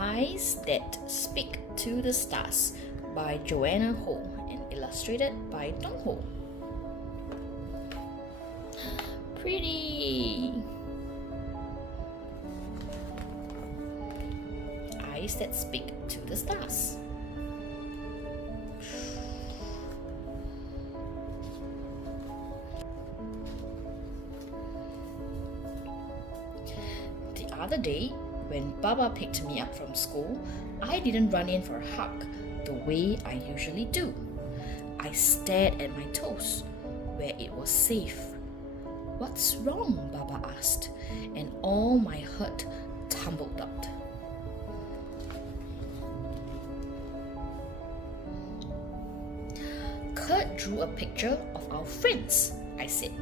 Eyes That Speak to the Stars by Joanna Ho and illustrated by Dong Ho. Pretty! Eyes that speak to the stars. The other day, when Baba picked me up from school, I didn't run in for a hug the way I usually do. I stared at my toes, where it was safe. "What's wrong?" Baba asked, and all my hurt tumbled out. Kurt drew a picture of our friends, I said.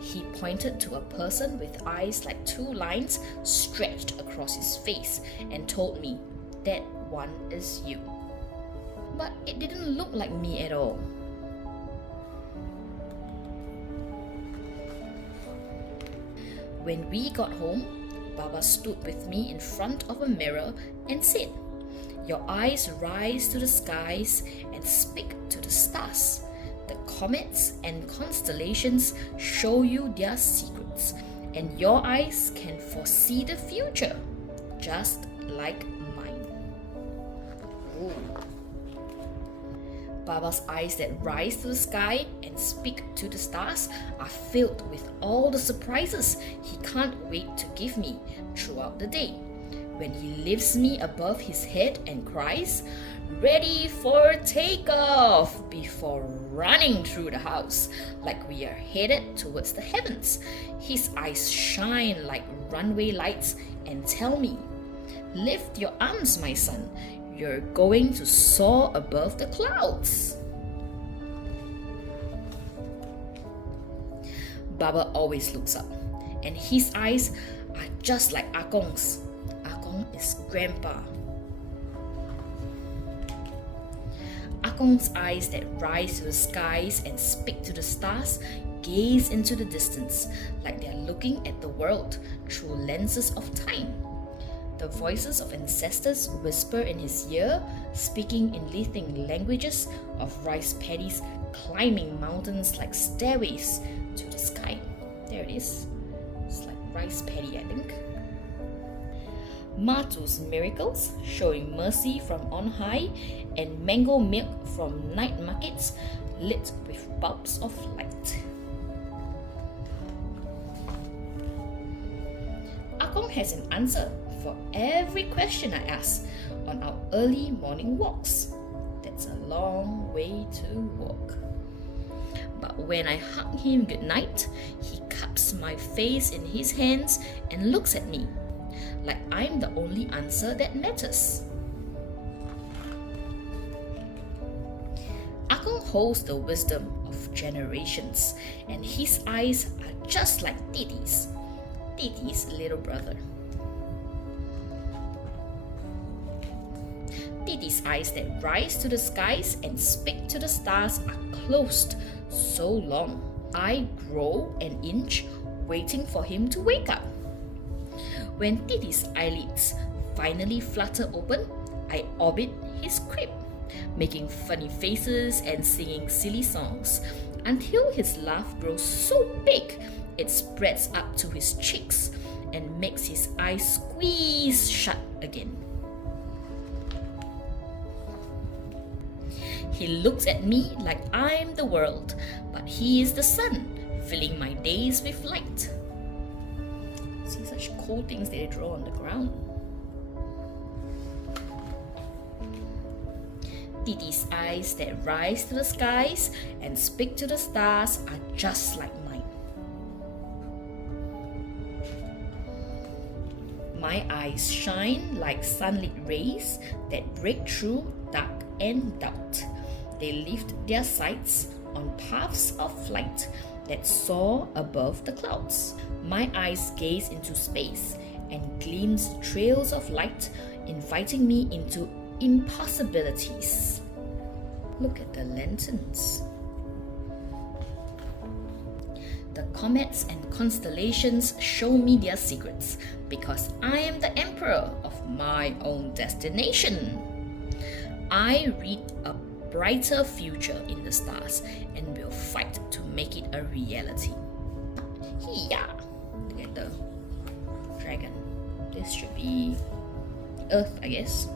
He pointed to a person with eyes like two lines stretched across his face and told me, "That one is you." But it didn't look like me at all. When we got home, Baba stood with me in front of a mirror and said, "Your eyes rise to the skies and speak to the stars. The comets and constellations show you their secrets, and your eyes can foresee the future, just like mine." Ooh. Baba's eyes that rise to the sky and speak to the stars are filled with all the surprises he can't wait to give me throughout the day. When he lifts me above his head and cries, "Ready for takeoff!" before running through the house like we are headed towards the heavens. His eyes shine like runway lights and tell me, "Lift your arms, my son. You're going to soar above the clouds." Baba always looks up, and his eyes are just like Akong's. Akong is grandpa. Akong's eyes that rise to the skies and speak to the stars gaze into the distance like they're looking at the world through lenses of time. The voices of ancestors whisper in his ear, speaking in Lithing languages of rice paddies climbing mountains like stairways to the sky. There it is. It's like rice paddy, I think. Matu's miracles, showing mercy from on high, and mango milk from night markets lit with bulbs of light. Akong has an answer for every question I ask on our early morning walks. That's a long way to walk. But when I hug him goodnight, he cups my face in his hands and looks at me like I'm the only answer that matters. Akong holds the wisdom of generations, and his eyes are just like Titi's little brother. Titi's eyes that rise to the skies and speak to the stars are closed so long. I grow an inch waiting for him to wake up. When Titi's eyelids finally flutter open, I orbit his crib, making funny faces and singing silly songs until his laugh grows so big it spreads up to his cheeks and makes his eyes squeeze shut again. He looks at me like I'm the world, but he is the sun, filling my days with light. See such cool things that they draw on the ground. Titi's eyes that rise to the skies and speak to the stars are just like mine. My eyes shine like sunlit rays that break through dark and doubt. They lift their sights on paths of light that soar above the clouds. My eyes gaze into space and glimpse trails of light, inviting me into impossibilities. Look at the lanterns. The comets and constellations show me their secrets because I am the emperor of my own destination. I read a brighter future in the stars and will fight to make it a reality. Yeah, look at the dragon. This should be Earth, I guess.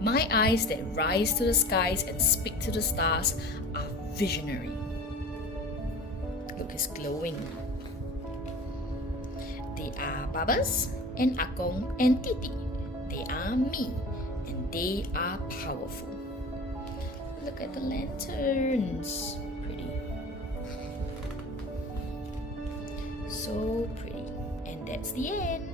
My eyes that rise to the skies and speak to the stars are visionary. Look, it's glowing. They are Babas and Akong and Titi. They are me and they are powerful. Look at the lanterns. Pretty. So pretty. And that's the end.